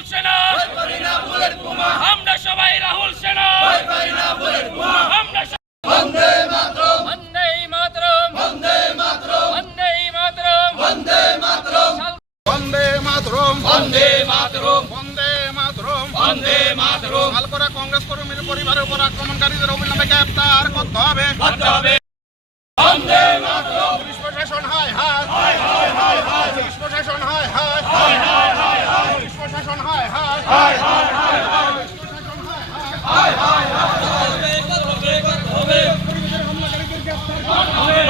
রাহুল সেনা আমরা সবাই রাহুল সেনা আমরা বন্দে মাতরম বন্দে মাতরম। বন্দে মাতরম। বন্দে মাতরম। বন্দে মাতরম। বন্দে মাতরম। বন্দে মাতরম। বন্দে মাতরম বন্দে মাতরম সালকরা কংগ্রেস কর্মীর পরিবারের উপর আক্রমণকারীদের অবিলম্বে করতে হবে। করতে হবে বন্দে মাতরম পুলিশ প্রশাসন হায় হায় পুলিশ প্রশাসন হায় হায় পুলিশ প্রশাসন হায় হায়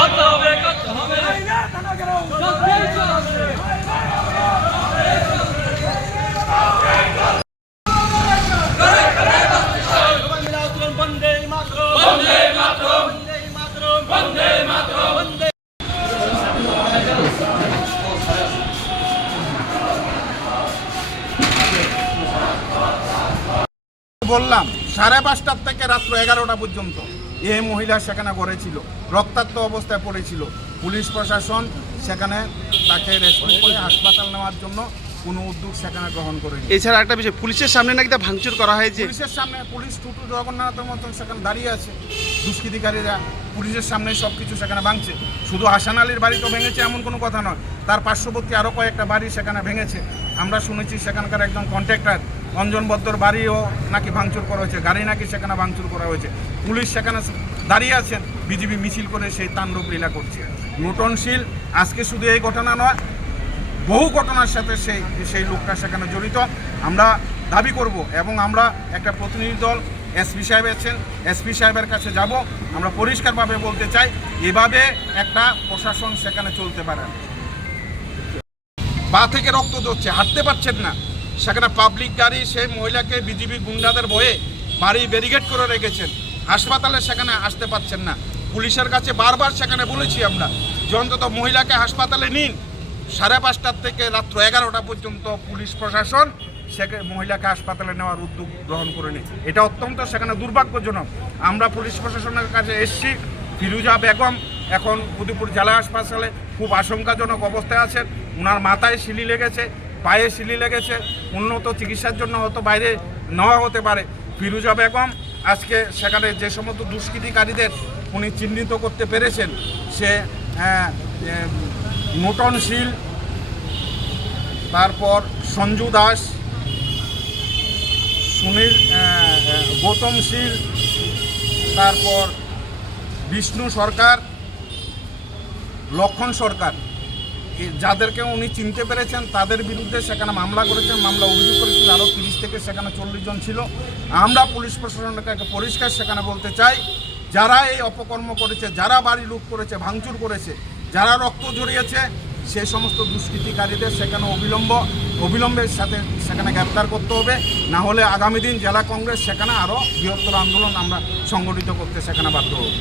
করতে হবে করতে হবে বন্দে মাতরম বন্দে মাতরম বন্দে মাতরম বন্দে মাতরম বন্দে বললাম, সাড়ে পাঁচটার থেকে রাত্র এগারোটা পর্যন্ত এ মহিলা সেখানে গড়েছিল রক্তাক্ত অবস্থায় পড়েছিল। পুলিশ প্রশাসন সেখানে তাকে রেস্কিউ করে হাসপাতাল নেওয়ার জন্য কোনো উদ্যোগ সেখানে গ্রহণ করেনি। এছাড়া একটা বিষয় পুলিশের সামনে নাকি তা ভাঙচুর করা হয়েছে? পুলিশের সামনে পুলিশ টুটু জগন্নাথের মতন সেখানে দাঁড়িয়ে আছে। দুষ্কৃতিকারীরা পুলিশের সামনে সব কিছু সেখানে ভাঙছে। শুধু হাসান আলীর বাড়ি তো ভেঙেছে এমন কোনো কথা নয় তার পার্শ্ববর্তী আরও কয়েকটা বাড়ি সেখানে ভেঙেছে। আমরা শুনেছি সেখানকার একজন কন্ট্রাক্টর অঞ্জন বদ্দর বাড়িও নাকি ভাঙচুর করা হয়েছে গাড়ি নাকি সেখানে ভাঙচুর করা হয়েছে। পুলিশ সেখানে দাঁড়িয়ে আছেন বিজেপি মিছিল করে সেই তাণ্ডব লীলা করছে। নূতনশীল আজকে শুধু এই ঘটনা নয় বহু ঘটনার সাথে সেই সেই লোকটা সেখানে জড়িত, আমরা দাবি করব এবং আমরা একটা প্রতিনিধি দল এসপি সাহেব আছেন এসপি সাহেবের কাছে যাব। আমরা পরিষ্কারভাবে বলতে চাই, এভাবে একটা প্রশাসন সেখানে চলতে পারে। পা থেকে রক্ত ধরছে, হাঁটতে পারছেন না। সেখানে পাবলিক গাড়ি, সেই মহিলাকে বিজিবি গুন্ডাদের বয়ে বাড়ি ব্যারিকেড করে রেখেছেন। হাসপাতালে সেখানে আসতে পারছেন না। পুলিশের কাছে বারবার সেখানে বলেছি আমরা, যে অন্তত মহিলাকে হাসপাতালে নিন। সাড়ে পাঁচটার থেকে রাত্র এগারোটা পর্যন্ত পুলিশ প্রশাসন সেখানে মহিলাকে হাসপাতালে নেওয়ার উদ্যোগ গ্রহণ করেনি এটা অত্যন্ত সেখানে দুর্ভাগ্যজনক। আমরা পুলিশ প্রশাসনের কাছে এসছি, ফিরুজা বেগম এখন উদয়পুর জেলা হাসপাতালে খুব আশঙ্কাজনক অবস্থায় আছেন। ওনার মাথায় শিলি লেগেছে, পায়ে শিলি লেগেছে। উন্নত চিকিৎসার জন্য হয়তো বাইরে নেওয়া হতে পারে। ফিরুজা বেগম আজকে সেখানে যে সমস্ত দুষ্কৃতিকারীদের উনি চিহ্নিত করতে পেরেছেন, সে আহ, এ, নূতনশীল তারপর সঞ্জু দাস সুনীল গৌতম শীল তারপর বিষ্ণু সরকার লক্ষণ সরকার। যাদেরকে উনি চিনতে পেরেছেন তাদের বিরুদ্ধে সেখানে মামলা করেছেন মামলা অভিযোগ করেছেন আরও তিরিশ থেকে সেখানে চল্লিশ জন ছিল। আমরা পুলিশ প্রশাসনকে পরিষ্কার সেখানে বলতে চাই যারা এই অপকর্ম করেছে যারা বাড়ি লুট করেছে ভাঙচুর করেছে যারা রক্ত জড়িয়েছে, সে সমস্ত দুষ্কৃতিকারীদের সেখানে অবিলম্ব, অবিলম্বের সাথে সেখানে গ্রেপ্তার করতে হবে। না হলে আগামী দিন জেলা কংগ্রেস সেখানে আরও বৃহত্তর আন্দোলন আমরা সংগঠিত করতে সেখানে বাধ্য হব।